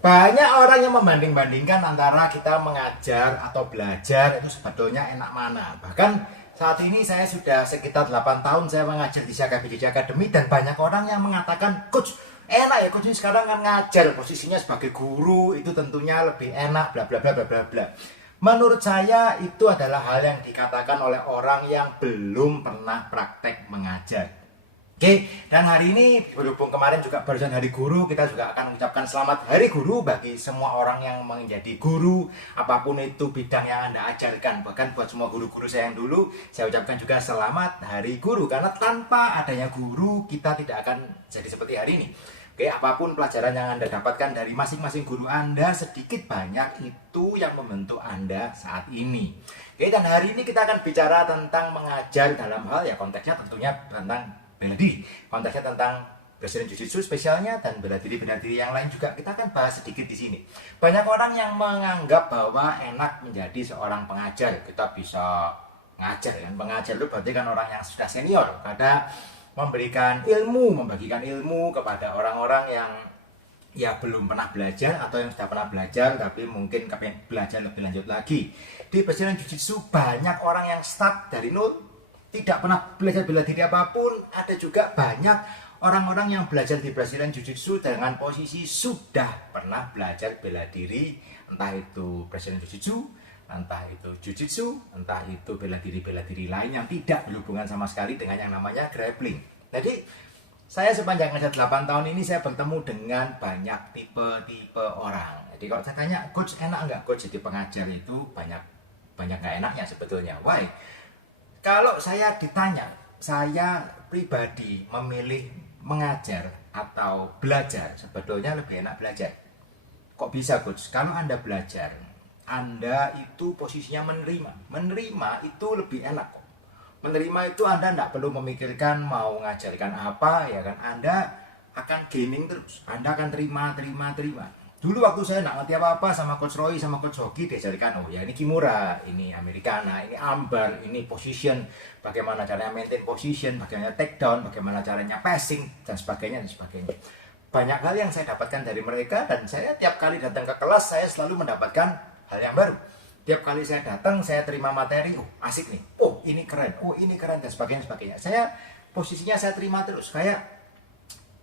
Banyak orang yang membanding-bandingkan antara kita mengajar atau belajar itu sebetulnya enak mana. Bahkan saat ini saya sudah sekitar 8 tahun saya mengajar di Saka BJJ Academy dan banyak orang yang mengatakan, "Coach, enak ya coach ini sekarang kan ngajar, posisinya sebagai guru itu tentunya lebih enak bla bla bla bla bla bla." Menurut saya itu adalah hal yang dikatakan oleh orang yang belum pernah praktek mengajar. Oke, dan hari ini berhubung kemarin juga barusan Hari Guru, kita juga akan mengucapkan selamat Hari Guru bagi semua orang yang menjadi guru, apapun itu bidang yang Anda ajarkan. Bahkan buat semua guru-guru saya yang dulu, saya ucapkan juga selamat Hari Guru. Karena tanpa adanya guru, kita tidak akan jadi seperti hari ini. Oke, apapun pelajaran yang Anda dapatkan dari masing-masing guru Anda, sedikit banyak itu yang membentuk Anda saat ini. Oke, dan hari ini kita akan bicara tentang mengajar dalam hal, ya konteksnya tentunya tentang bela diri. Konteksnya tentang Brazilian Jiu-Jitsu spesialnya dan bela diri yang lain juga kita akan bahas sedikit di sini. Banyak orang yang menganggap bahwa enak menjadi seorang pengajar. Kita bisa ngajar kan. Pengajar itu berarti kan orang yang sudah senior, pada memberikan ilmu, membagikan ilmu kepada orang-orang yang ya belum pernah belajar atau yang sudah pernah belajar tapi mungkin pengen belajar lebih lanjut lagi. Di Brazilian Jiu-Jitsu banyak orang yang start dari nol, tidak pernah belajar bela diri apapun. Ada juga banyak orang-orang yang belajar di Brazilian Jiu-Jitsu dengan posisi sudah pernah belajar bela diri, entah itu Brazilian Jiu-Jitsu, entah itu Jiu-Jitsu, entah itu bela diri lain yang tidak berhubungan sama sekali dengan yang namanya grappling. Jadi saya sepanjang ngajar 8 tahun ini saya bertemu dengan banyak tipe-tipe orang. Jadi kalau saya tanya, coach enak nggak coach jadi pengajar, itu banyak nggak enaknya sebetulnya. Why? Kalau saya ditanya, saya pribadi memilih mengajar atau belajar, sebetulnya lebih enak belajar. Kok bisa coach? Kalau Anda belajar, Anda itu posisinya menerima. Menerima itu lebih enak kok. Menerima itu Anda tidak perlu memikirkan mau ngajarkan apa, ya kan? Anda akan gaining terus. Anda akan terima. Dulu waktu saya nggak ngerti apa-apa sama Coach Roy, sama Coach Hoki, diajarkan, oh ya ini Kimura, ini Americana, ini Ambar, ini position, bagaimana caranya maintain position, bagaimana take down, bagaimana caranya passing, dan sebagainya. Banyak hal yang saya dapatkan dari mereka, dan saya tiap kali datang ke kelas, saya selalu mendapatkan hal yang baru. Tiap kali saya datang, saya terima materi, oh asik nih, oh ini keren, dan sebagainya. Saya posisinya saya terima terus, kayak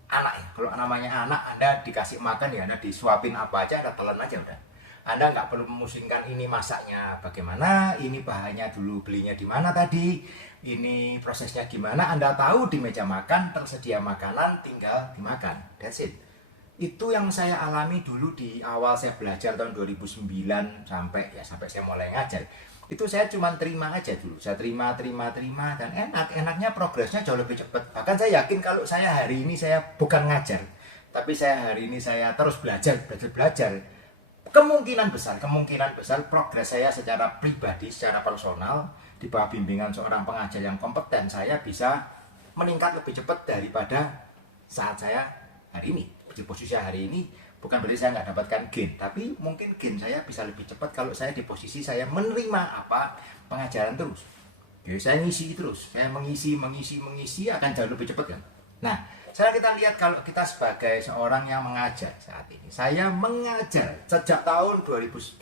anak ya. Kalau namanya anak, Anda dikasih makan ya Anda disuapin apa aja, Anda telan aja udah. Anda nggak perlu memusingkan ini masaknya bagaimana, ini bahannya dulu belinya di mana tadi, ini prosesnya gimana. Anda tahu di meja makan tersedia makanan, tinggal dimakan. That's it. Itu yang saya alami dulu di awal saya belajar tahun 2009 sampai saya mulai ngajar. Itu saya cuma terima aja dulu, saya terima dan enaknya progresnya jauh lebih cepat. Bahkan saya yakin kalau saya hari ini saya bukan ngajar, tapi saya hari ini saya terus belajar, kemungkinan besar progres saya secara pribadi, secara personal di bawah bimbingan seorang pengajar yang kompeten, saya bisa meningkat lebih cepat daripada saat saya hari ini. Di posisi hari ini bukan berarti saya nggak dapatkan gain, tapi mungkin gain saya bisa lebih cepat kalau saya di posisi saya menerima apa pengajaran terus. Jadi saya ngisi terus, saya mengisi akan jauh lebih cepat kan. Nah, sekarang kita lihat kalau kita sebagai seorang yang mengajar saat ini. Saya mengajar sejak tahun 2016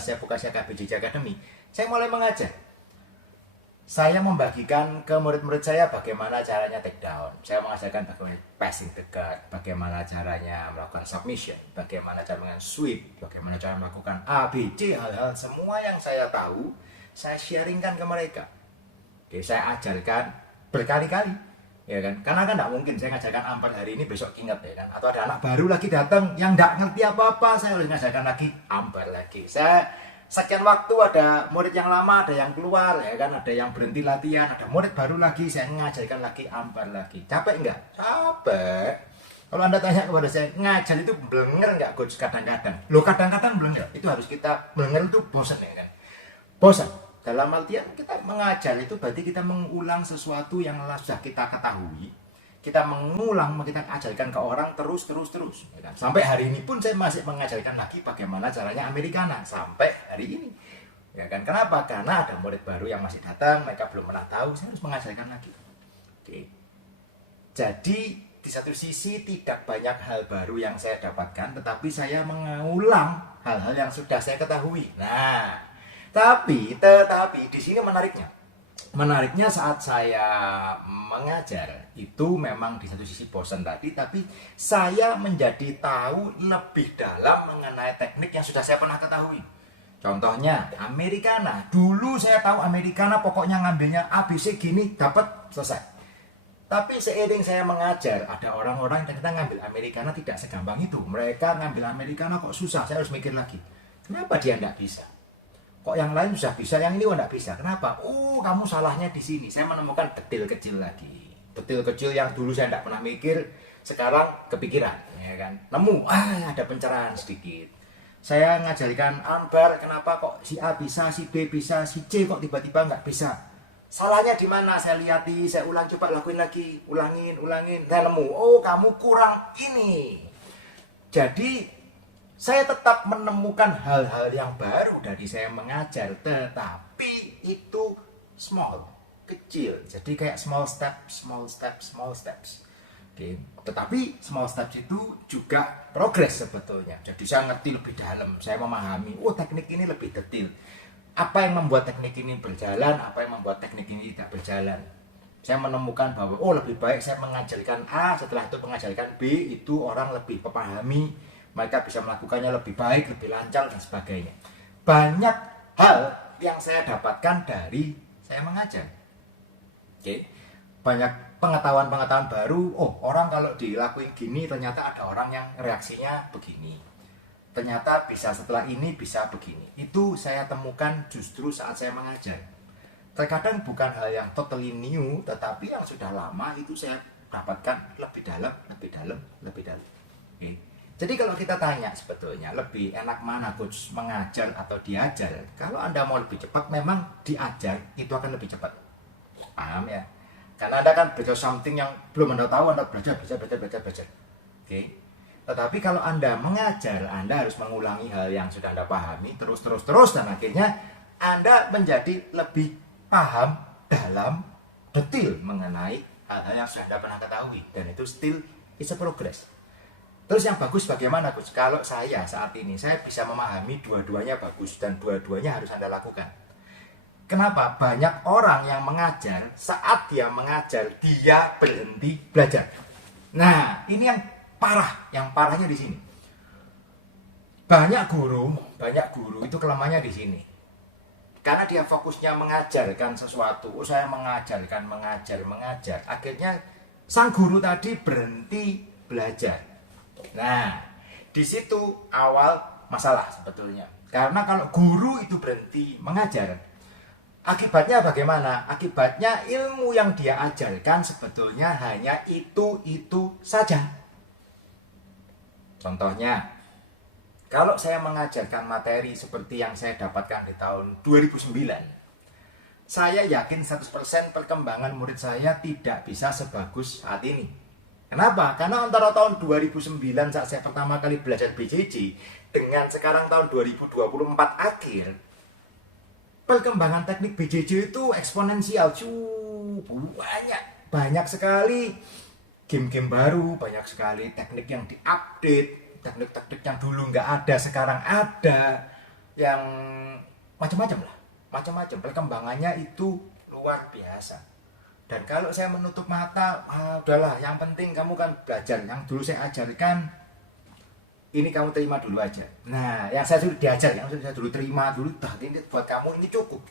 saya buka Saka BJJ Academy. Saya mulai mengajar. Saya membagikan ke murid-murid saya bagaimana caranya take down. Saya mengajarkan bagaimana passing dekat, bagaimana caranya melakukan submission, bagaimana cara melakukan sweep, bagaimana cara melakukan ABC, hal-hal semua yang saya tahu, saya sharingkan ke mereka. Oke, saya ajarkan berkali-kali, ya kan? Karena kan tidak mungkin saya ngajarkan Ambar hari ini besok ingat, ya kan? Atau ada anak baru lagi datang yang tidak ngerti apa-apa, saya harus ngajarkan lagi Ambar lagi. Sekian waktu ada murid yang lama, ada yang keluar, ya kan, ada yang berhenti latihan, ada murid baru lagi, saya ngajarkan lagi Ambar lagi. Capek enggak? Capek. Kalau Anda tanya kepada saya, ngajar itu blenger enggak coach kadang-kadang? Loh kadang-kadang blenger, itu harus kita blenger itu bosan ya kan? Bosan. Dalam artian kita mengajar itu berarti kita mengulang sesuatu yang sudah kita ketahui. Kita kita ajarkan ke orang terus, ya kan? Sampai hari ini pun saya masih mengajarkan lagi bagaimana caranya Americana sampai hari ini, ya kan? Kenapa? Karena ada murid baru yang masih datang, mereka belum pernah tahu, saya harus mengajarkan lagi. Oke. Jadi di satu sisi tidak banyak hal baru yang saya dapatkan, tetapi saya mengulang hal-hal yang sudah saya ketahui. Nah, tetapi di sini menariknya saat saya mengajar itu memang di satu sisi bosan tadi, tapi saya menjadi tahu lebih dalam mengenai teknik yang sudah saya pernah ketahui. Contohnya Americana. Dulu saya tahu Americana pokoknya ngambilnya ABC gini dapat selesai. Tapi seiring saya mengajar, ada orang-orang yang ternyata ngambil Americana tidak segampang itu. Mereka ngambil Americana kok susah, saya harus mikir lagi. Kenapa dia tidak bisa? Kok yang lain sudah bisa, yang ini kok tidak bisa? Kenapa? Kamu salahnya di sini. Saya menemukan detil kecil lagi. Detil kecil yang dulu saya tidak pernah mikir, sekarang kepikiran. Ya kan? Nemu, ada pencerahan sedikit. Saya ngajarkan Anbar, kenapa kok si A bisa, si B bisa, si C kok tiba-tiba nggak bisa? Salahnya di mana? Saya lihati, saya ulang, coba lakuin lagi, ulangin. Saya nemu, kamu kurang ini. Jadi saya tetap menemukan hal-hal yang baru dari saya mengajar, tetapi itu kecil. Jadi kayak small steps. Oke. Tetapi small steps itu juga progres sebetulnya. Jadi saya ngerti lebih dalam, saya memahami, teknik ini lebih detail. Apa yang membuat teknik ini berjalan, apa yang membuat teknik ini tidak berjalan. Saya menemukan bahwa lebih baik saya mengajarkan A, setelah itu mengajarkan B, itu orang lebih memahami, mereka bisa melakukannya lebih baik, lebih lancar dan sebagainya. Banyak hal yang saya dapatkan dari saya mengajar. Oke. Banyak pengetahuan baru. Orang kalau dilakuin gini ternyata ada orang yang reaksinya begini. Ternyata bisa setelah ini bisa begini. Itu saya temukan justru saat saya mengajar. Terkadang bukan hal yang totally new, tetapi yang sudah lama itu saya dapatkan lebih dalam. Oke. Jadi kalau kita tanya sebetulnya lebih enak mana coach, mengajar atau diajar? Kalau Anda mau lebih cepat, memang diajar itu akan lebih cepat. Paham ya? Karena Anda kan belajar something yang belum Anda tahu, Anda belajar. Oke. Tetapi kalau Anda mengajar, Anda harus mengulangi hal yang sudah Anda pahami terus, dan akhirnya Anda menjadi lebih paham dalam detail mengenai hal-hal yang sudah Anda pernah ketahui. Dan itu still is a progress. Terus yang bagus bagaimana, Coach? Kalau saya saat ini, saya bisa memahami dua-duanya bagus dan dua-duanya harus Anda lakukan. Kenapa? Banyak orang yang mengajar, saat dia mengajar, dia berhenti belajar. Nah, ini yang parahnya di sini. Banyak guru itu kelemahannya di sini. Karena dia fokusnya mengajarkan sesuatu. Saya mengajar. Akhirnya sang guru tadi berhenti belajar. Nah, di situ awal masalah sebetulnya. Karena kalau guru itu berhenti mengajar, akibatnya bagaimana? Akibatnya ilmu yang dia ajarkan sebetulnya hanya itu saja. Contohnya, kalau saya mengajarkan materi seperti yang saya dapatkan di tahun 2009, saya yakin 100% perkembangan murid saya tidak bisa sebagus saat ini. Kenapa? Karena antara tahun 2009 saat saya pertama kali belajar BJJ dengan sekarang tahun 2024 akhir, perkembangan teknik BJJ itu eksponensial. Banyak sekali game-game baru, banyak sekali teknik yang diupdate, teknik-teknik yang dulu nggak ada sekarang ada, yang macam-macam. Perkembangannya itu luar biasa. Dan kalau saya menutup mata, udahlah, yang penting kamu kan belajar, yang dulu saya ajarkan ini kamu terima dulu aja. Nah, yang saya sudah diajar, yang saya dulu terima dulu, ini buat kamu ini cukup.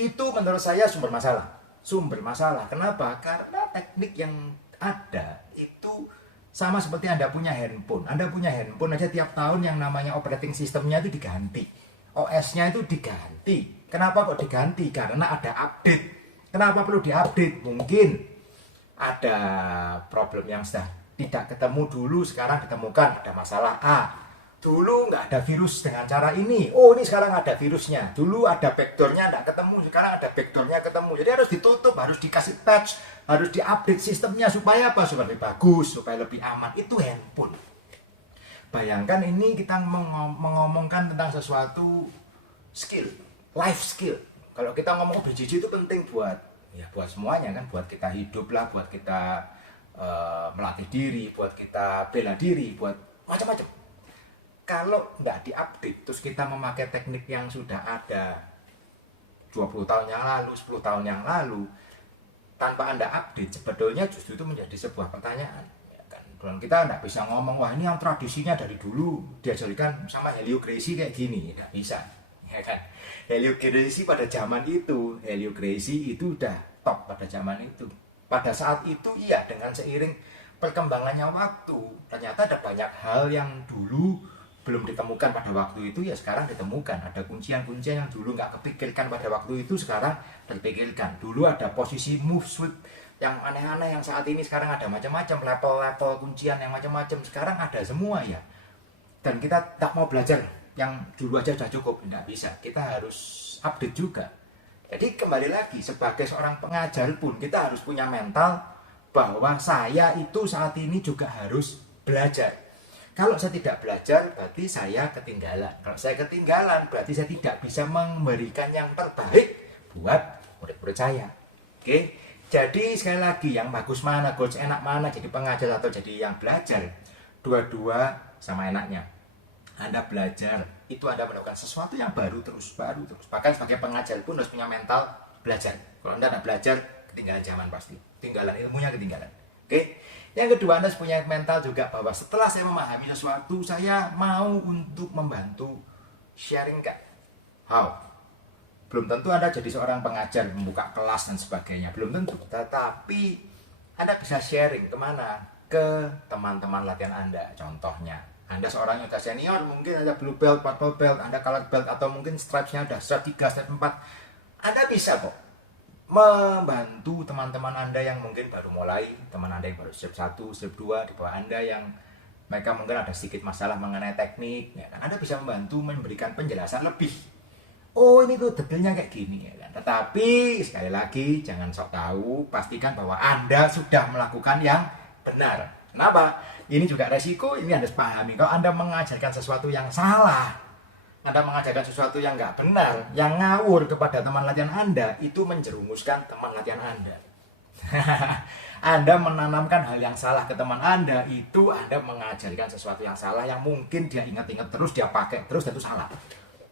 Itu menurut saya sumber masalah. Kenapa? Karena teknik yang ada itu sama seperti Anda punya handphone. Anda punya handphone aja tiap tahun yang namanya operating systemnya itu diganti. OS-nya itu diganti. Kenapa kok diganti? Karena ada update. Kenapa perlu diupdate? Mungkin ada problem yang sudah tidak ketemu dulu, sekarang ditemukan ada masalah A. Dulu nggak ada virus dengan cara ini. Ini sekarang ada virusnya. Dulu ada backdoornya nggak ketemu, sekarang ada backdoornya ketemu. Jadi harus ditutup, harus dikasih patch, harus diupdate sistemnya supaya apa? Supaya lebih bagus, supaya lebih aman. Itu handphone. Bayangkan ini kita mengomongkan tentang sesuatu skill, life skill. Kalau kita ngomong BJJ itu penting buat semuanya kan, buat kita hidup lah, buat kita melatih diri, buat kita bela diri, buat macam-macam. Kalau nggak diupdate, terus kita memakai teknik yang sudah ada 20 tahun yang lalu, 10 tahun yang lalu, tanpa Anda update, sebetulnya justru itu menjadi sebuah pertanyaan. Ya kan? Dan kita nggak bisa ngomong, wah ini yang tradisinya dari dulu, diajarkan sama Helio Gracie kayak gini, nggak bisa. Ya kan? Helio Gracie pada zaman itu, Helio Gracie itu udah top pada zaman itu. Pada saat itu iya, dengan seiring perkembangannya waktu, ternyata ada banyak hal yang dulu belum ditemukan pada waktu itu, ya sekarang ditemukan. Ada kuncian-kuncian yang dulu nggak kepikirkan pada waktu itu, sekarang terpikirkan. Dulu ada posisi move sweep yang aneh-aneh, yang saat ini sekarang ada macam-macam, level-level kuncian yang macam-macam, sekarang ada semua ya. Dan kita tak mau belajar yang dulu aja sudah cukup, tidak bisa. Kita harus update juga. Jadi kembali lagi, sebagai seorang pengajar pun kita harus punya mental bahwa saya itu saat ini juga harus belajar. Kalau saya tidak belajar, berarti saya ketinggalan. Kalau saya ketinggalan, berarti saya tidak bisa memberikan yang terbaik buat murid-murid saya. Oke? Jadi sekali lagi, yang bagus mana, coach enak mana, jadi pengajar atau jadi yang belajar, dua-dua sama enaknya. Anda belajar, itu Anda melakukan sesuatu yang baru terus. Bahkan sebagai pengajar pun harus punya mental belajar. Kalau Anda tidak belajar, ketinggalan zaman pasti. Ketinggalan ilmunya, ketinggalan. Oke? Yang kedua, Anda harus punya mental juga bahwa setelah saya memahami sesuatu, saya mau untuk membantu sharing Kak. How? Belum tentu Anda jadi seorang pengajar, membuka kelas dan sebagainya. Belum tentu. Tetapi Anda bisa sharing kemana? Ke teman-teman latihan Anda. Contohnya, Anda seorang yang sudah senior, mungkin ada blue belt, purple belt, Anda color belt, atau mungkin stripes-nya ada strap 3, strap 4. Anda bisa kok membantu teman-teman Anda yang mungkin baru mulai, teman Anda yang baru step 1, step 2 di bawah Anda yang mereka mungkin ada sedikit masalah mengenai teknik, ya kan? Anda bisa membantu memberikan penjelasan lebih. Oh, ini tuh detailnya kayak gini, ya kan? Tetapi sekali lagi jangan sok tahu, pastikan bahwa Anda sudah melakukan yang benar. Kenapa? Ini juga resiko, ini Anda harus pahami. Kalau Anda mengajarkan sesuatu yang salah, Anda mengajarkan sesuatu yang nggak benar, yang ngawur kepada teman latihan Anda, itu menjerumuskan teman latihan Anda. Anda menanamkan hal yang salah ke teman Anda, itu Anda mengajarkan sesuatu yang salah, yang mungkin dia ingat-ingat terus, dia pakai terus, dan itu salah.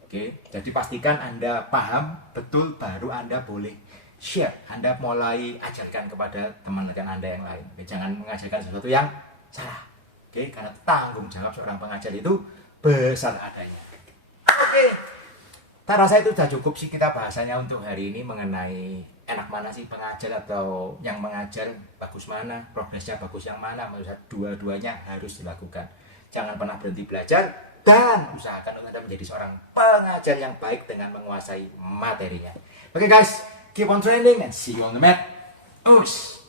Oke, jadi pastikan Anda paham betul, baru Anda boleh share. Anda mulai ajarkan kepada teman latihan Anda yang lain. Oke, jangan mengajarkan sesuatu yang salah. Oke, karena tanggung jawab seorang pengajar itu besar adanya. Oke, tak rasa itu sudah cukup sih kita bahasanya untuk hari ini mengenai enak mana sih pengajar atau yang mengajar, bagus mana, progresnya bagus yang mana. Menurut saya dua-duanya harus dilakukan. Jangan pernah berhenti belajar dan usahakan untuk Anda menjadi seorang pengajar yang baik dengan menguasai materinya. Oke guys, keep on training and see you on the mat. Us.